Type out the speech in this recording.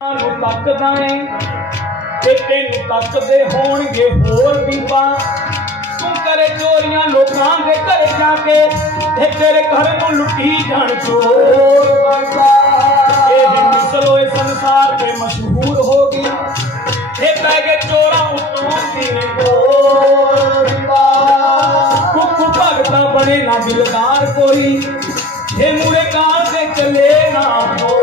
तकदा है ते तेनू तकदे होणगे होर बीबा। तू करे चोरियां लोकां दे घर जाके ते तेरे घर नू लुटी जाण चोर। ये मिसलो इस संसार ते मशहूर होगी ते पै गए चोरा उत्तों तेरे कोल। कुकू भगता बने ना दिलदार कोई, हे मूरे काल दे चले ना हो।